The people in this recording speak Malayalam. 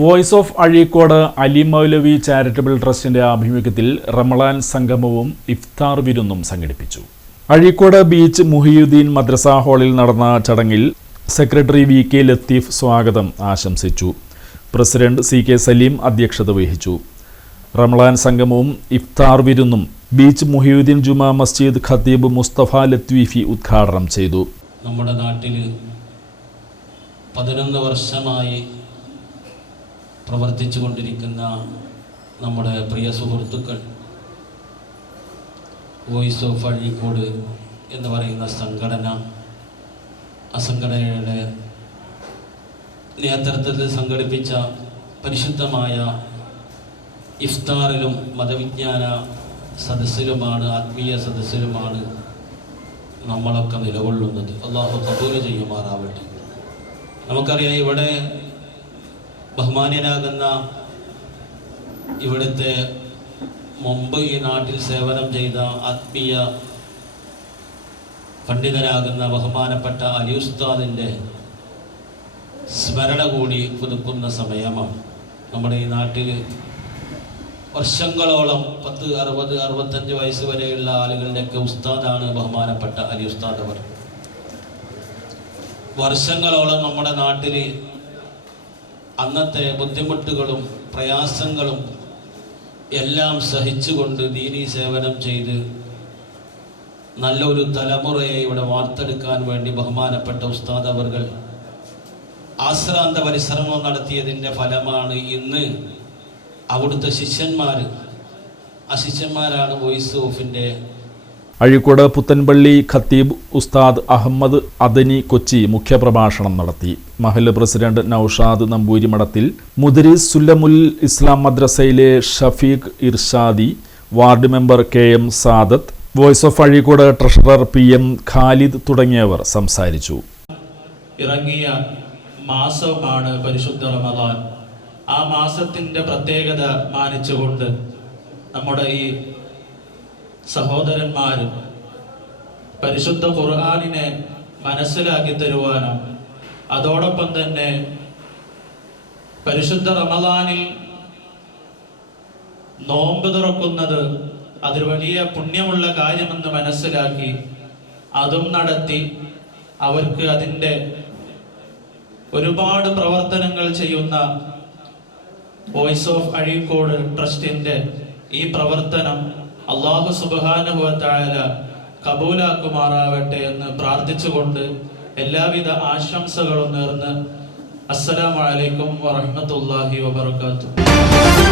Voice of Azhikode Ali Moulavi charitable ട്രസ്റ്റിന്റെ ആഭിമുഖ്യത്തിൽ റമളാൻ സംഗമവും ഇഫ്താർ വിരുന്നും സംഘടിപ്പിച്ചു. അഴീക്കോട് ബീച്ച് മുഹിയുദ്ദീൻ മദ്രസ ഹാളിൽ നടന്ന ചടങ്ങിൽ സെക്രട്ടറി വി.കെ. ലത്തീഫ് സ്വാഗതം ആശംസിച്ചു. പ്രസിഡന്റ് സി.കെ. സലീം അധ്യക്ഷത വഹിച്ചു. റമളാൻ സംഗമവും ഇഫ്താർ വിരുന്നും ബീച്ച് മുഹിയുദ്ദീൻ ജുമാ മസ്ജിദ് ഖത്തീബ് മുസ്തഫ ലത്വീഫി ഉദ്ഘാടനം ചെയ്തു. നമ്മുടെ നാട്ടിൽ 11 വർഷമായി പ്രവർത്തിച്ചു കൊണ്ടിരിക്കുന്ന നമ്മുടെ പ്രിയ സുഹൃത്തുക്കൾ വോയിസ് ഓഫ് അഴീക്കോട് എന്ന് പറയുന്ന സംഘടന, ആ സംഘടനയുടെ നേതൃത്വത്തിൽ സംഘടിപ്പിച്ച പരിശുദ്ധമായ ഇഫ്താറിലും മതവിജ്ഞാന സദസ്സിലുമാണ്, ആത്മീയ സദസ്സിലുമാണ് നമ്മളൊക്കെ നിലകൊള്ളുന്നത്. അള്ളാഹു ഖബൂൽ ചെയ്യുമാറാവട്ടെ. നമുക്കറിയാം, ഇവിടെ ബഹുമാന്യനാകുന്ന ഇവിടുത്തെ മുമ്പ് ഈ നാട്ടിൽ സേവനം ചെയ്ത ആത്മീയ പണ്ഡിതനാകുന്ന ബഹുമാനപ്പെട്ട അലി ഉസ്താദിൻ്റെ സ്മരണ കൂടി പുതുക്കുന്ന സമയമാണ്. നമ്മുടെ ഈ നാട്ടിൽ വർഷങ്ങളോളം 10, 60, 65 വയസ്സ് വരെയുള്ള ആളുകളുടെയൊക്കെ ഉസ്താദാണ് ബഹുമാനപ്പെട്ട അലി ഉസ്താദ് അവർ. വർഷങ്ങളോളം നമ്മുടെ നാട്ടിൽ അന്നത്തെ ബുദ്ധിമുട്ടുകളും പ്രയാസങ്ങളും എല്ലാം സഹിച്ചുകൊണ്ട് ദീനീ സേവനം ചെയ്ത് നല്ലൊരു തലമുറയെ ഇവിടെ വാർത്തെടുക്കാൻ വേണ്ടി ബഹുമാനപ്പെട്ട ഉസ്താദ് അവർകൾ ആശ്രാന്ത പരിശ്രമം നടത്തിയതിൻ്റെ ഫലമാണ് ഇന്ന് അവിടുത്തെ ശിഷ്യന്മാർ. ആ ശിഷ്യന്മാരാണ് വോയിസ് ഓഫിൻ്റെ. അഴീക്കോട് പുത്തൻപള്ളി ഖത്തീബ് ഉസ്താദ് അഹമ്മദ് അദനി കൊച്ചി മുഖ്യപ്രഭാഷണം നടത്തി. മഹല്ല് പ്രസിഡന്റ് നൌഷാദ് നമ്പൂരി മഠത്തിൽ, മുദരിസ് സുല്ലമുൽ ഇസ്ലാം മദ്രസയിലെ Shafeeq Irshadi, ward member K M. Sadath, voice of Azhikode treasurer P M. Khalid തുടങ്ങിയവർ സംസാരിച്ചു. ഇറങ്ങിയ മാസമാണ് പരിശുദ്ധ റമളാൻ. ആ മാസത്തിൻ്റെ പ്രത്യേകത മാനിച്ചുകൊണ്ട് നമ്മുടെ ഈ സഹോദരന്മാരും പരിശുദ്ധ ഖുർആനിനെ മനസ്സിലാക്കി തരുവാനും അതോടൊപ്പം തന്നെ പരിശുദ്ധ റമളാനിൽ നോമ്പ് തുറക്കുന്നത് അതൊരു വലിയ പുണ്യമുള്ള കാര്യമെന്ന് മനസ്സിലാക്കി അതും നടത്തി അവർക്ക് അതിൻ്റെ ഒരുപാട് പ്രവർത്തനങ്ങൾ ചെയ്യുന്ന വോയിസ് ഓഫ് അഴീക്കോട് ട്രസ്റ്റിൻ്റെ ഈ പ്രവർത്തനം അല്ലാഹു സുബ്ഹാനഹു വ തആല കബൂലാക്കുമാറാവട്ടെ എന്ന് പ്രാർത്ഥിച്ചുകൊണ്ട് എല്ലാവിധ ആശംസകളും നേർന്ന് അസ്സലാമു അലൈക്കും വറഹ്മത്തുള്ളാഹി വബറകാതുഹു.